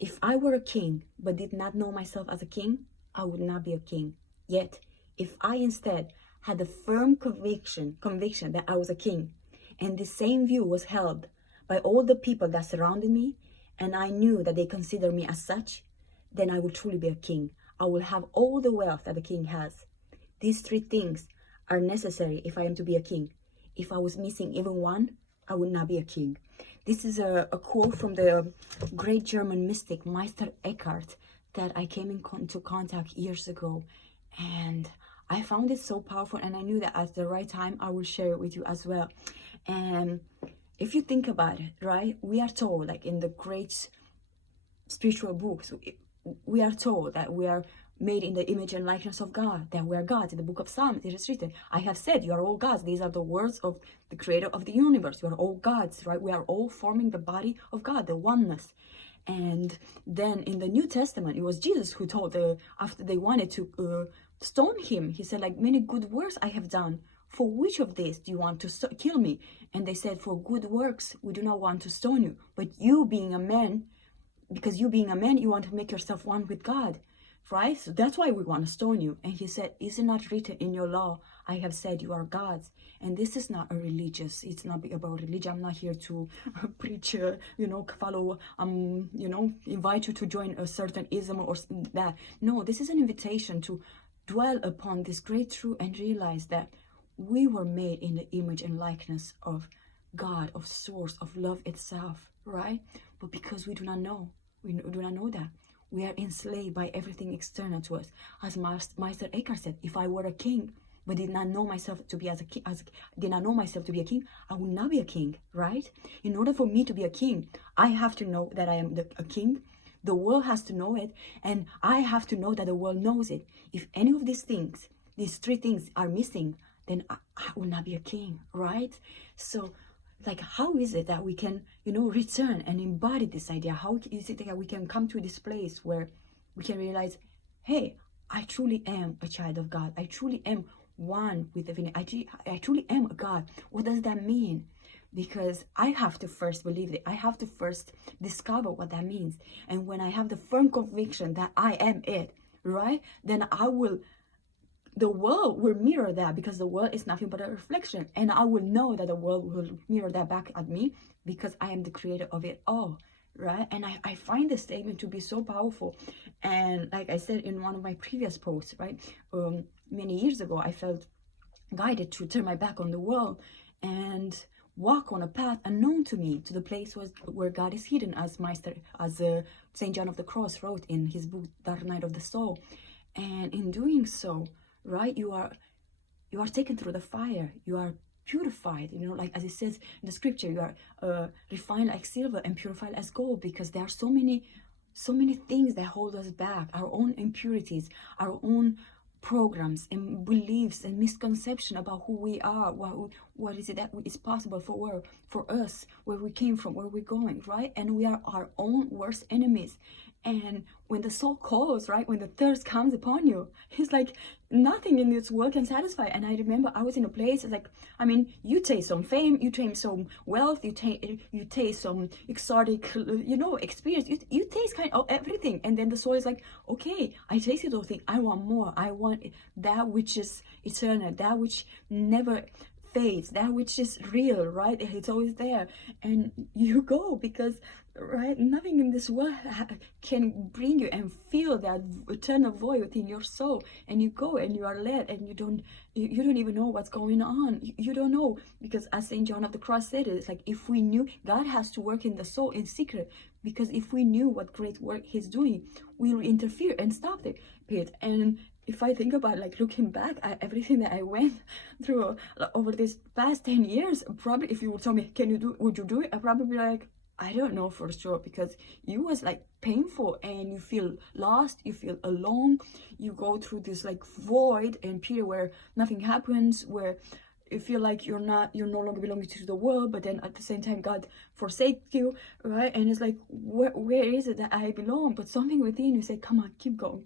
If I were a king but did not know myself as a king, I would not be a king. Yet, if I instead had a firm conviction that I was a king, and the same view was held by all the people that surrounded me, and I knew that they consider me as such, then I will truly be a king. I will have all the wealth that a king has. These three things are necessary if I am to be a king. If I was missing even one, I would not be a king. This is a quote from the great German mystic Meister Eckhart that I came into contact years ago, and I found it so powerful, and I knew that at the right time I will share it with you as well. And if you think about it, right, we are told, like in the great spiritual books, we are told that we are made in the image and likeness of God, that we are gods. In the book of Psalms, it is written, I have said, you are all gods. These are the words of the creator of the universe. You are all gods, right? We are all forming the body of God, the oneness. And then in the New Testament, it was Jesus who told, after they wanted to stone him, he said, like, many good works I have done. For which of these do you want to kill me? And they said, for good works, we do not want to stone you. But you being a man, because you being a man, you want to make yourself one with God, right? So that's why we want to stone you. And he said, is it not written in your law, I have said you are gods? And this is not a religious, it's not about religion. I'm not here to preach, follow, invite you to join a certain ism or that. No, this is an invitation to dwell upon this great truth and realize that we were made in the image and likeness of God, of source, of love itself, right? But because we do not know that, we are enslaved by everything external to us. As Meister Eckhart said, if I were a king but did not know myself to be a king, I would not be a king, right? In order for me to be a king, I have to know that I am a king. The world has to know it, and I have to know that the world knows it. If any of these things, these three things are missing, then I will not be a king, right? So, like, how is it that we can, return and embody this idea? How is it that we can come to this place where we can realize, hey, I truly am a child of God. I truly am one with the divinity. I truly am a God. What does that mean? Because I have to first believe it. I have to first discover what that means. And when I have the firm conviction that I am it, right, then the world will mirror that, because the world is nothing but a reflection. And I will know that the world will mirror that back at me, because I am the creator of it all, right? And I find this statement to be so powerful. And like I said in one of my previous posts, right, many years ago, I felt guided to turn my back on the world and walk on a path unknown to me, to the place where God is hidden, as Saint John of the Cross wrote in his book Dark Night of the Soul. And in doing so, right, you are taken through the fire. You are purified, like as it says in the scripture, you are refined like silver and purified as gold, because there are so many things that hold us back, our own impurities, our own programs and beliefs and misconception about who we are, what is it that is possible for us, where we came from, where we're going, right? And we are our own worst enemies. And when the soul calls, right, when the thirst comes upon you, it's like nothing in this world can satisfy. And I remember I was in a place, it's like, you taste some fame, you taste some wealth, you taste some exotic, experience, you taste kind of everything. And then the soul is like, okay, I tasted those things, I want more. I want that which is eternal, that which never fades, that which is real, right? It's always there. And you go, because, right, nothing in this world can bring you and feel that eternal void within your soul. And you go and you are led, and you don't even know what's going on. You don't know, because as Saint John of the Cross said, it's like, if we knew, God has to work in the soul in secret, because if we knew what great work he's doing, we will interfere and stop it. And if I think about, like, looking back at everything that I went through over this past 10 years, probably if you would tell me, would you do it? I'd probably be like, I don't know for sure, because it was like painful, and you feel lost, you feel alone, you go through this like void and period where nothing happens, where you feel like you're no longer belonging to the world, but then at the same time God forsakes you, right? And it's like, where is it that I belong? But something within you say, come on, keep going,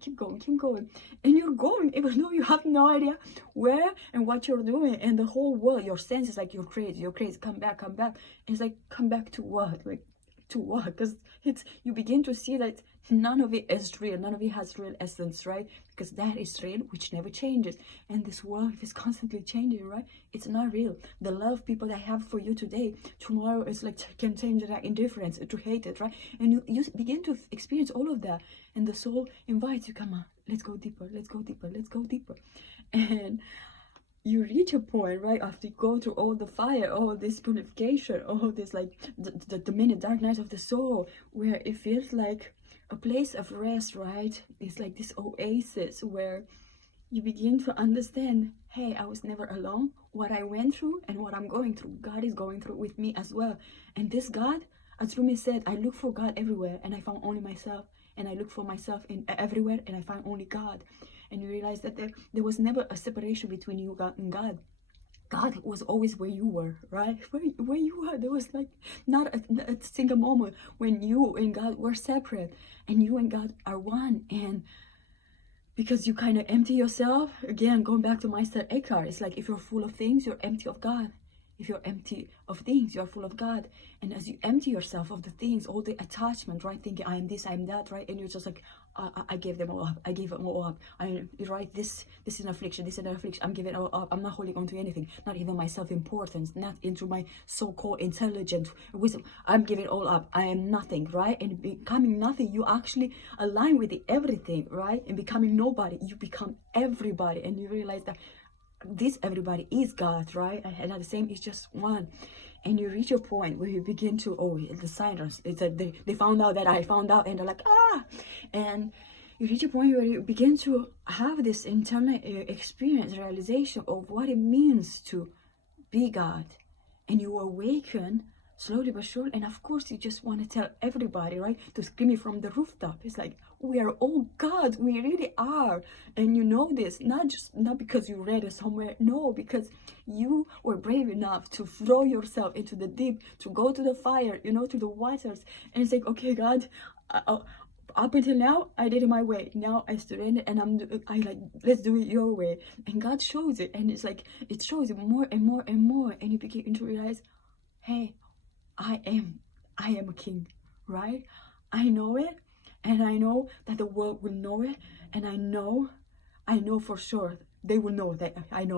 and you're going, even though you have no idea where and what you're doing. And the whole world, your sense is like, you're crazy, come back. And it's like, come back to what? Like, to what? Because it's, you begin to see that none of it is real, none of it has real essence, right? Because that is real, which never changes. And this world is constantly changing, right? It's not real. The love people that have for you today, tomorrow is like, can change that indifference to hate it, right? And you begin to experience all of that, and the soul invites you, come on, let's go deeper, let's go deeper, let's go deeper. And you reach a point, right, after you go through all the fire, all this purification, all this, like, the many dark nights of the soul, where it feels like a place of rest, right? It's like this oasis where you begin to understand, hey, I was never alone. What I went through and what I'm going through, God is going through with me as well. And this God, as Rumi said, I look for God everywhere and I found only myself. And I look for myself in everywhere and I find only God. And you realize that there was never a separation between you and God. God was always where you were, right? Where you were. There was like not a single moment when you and God were separate, and you and God are one. And because you kind of empty yourself, again, going back to Meister Eckhart, it's like if you're full of things, you're empty of God. If you're empty of things, you're full of God. And as you empty yourself of the things, all the attachment, right? Thinking, I am this, I am that, right? And you're just like, I gave them all up. I gave them all up. Right? This is an affliction. This is an affliction. I'm giving it all up. I'm not holding on to anything. Not even my self-importance. Not into my so-called intelligent wisdom. I'm giving it all up. I am nothing, right? And becoming nothing, you actually align with the everything, right? And becoming nobody, you become everybody. And you realize that this everybody is God, right? And at the same, it's just one. And you reach a point where you begin to, oh, the scientists, it's a, they found out that I found out, and they're like, ah. And you reach a point where you begin to have this internal experience, realization of what it means to be God. And you awaken slowly but surely. And of course, you just want to tell everybody, right? To scream it from the rooftop. It's like, we are all God. We really are. And you know this, not because you read it somewhere. No, because you were brave enough to throw yourself into the deep, to go to the fire, you know, to the waters. And it's like, okay, God, up until now, I did it my way. Now I surrender, and I like, let's do it your way. And God shows it, and it's like, it shows it more and more and more. And you begin to realize, hey, I am a king, right? I know it, and I know that the world will know it, and I know for sure they will know that I know.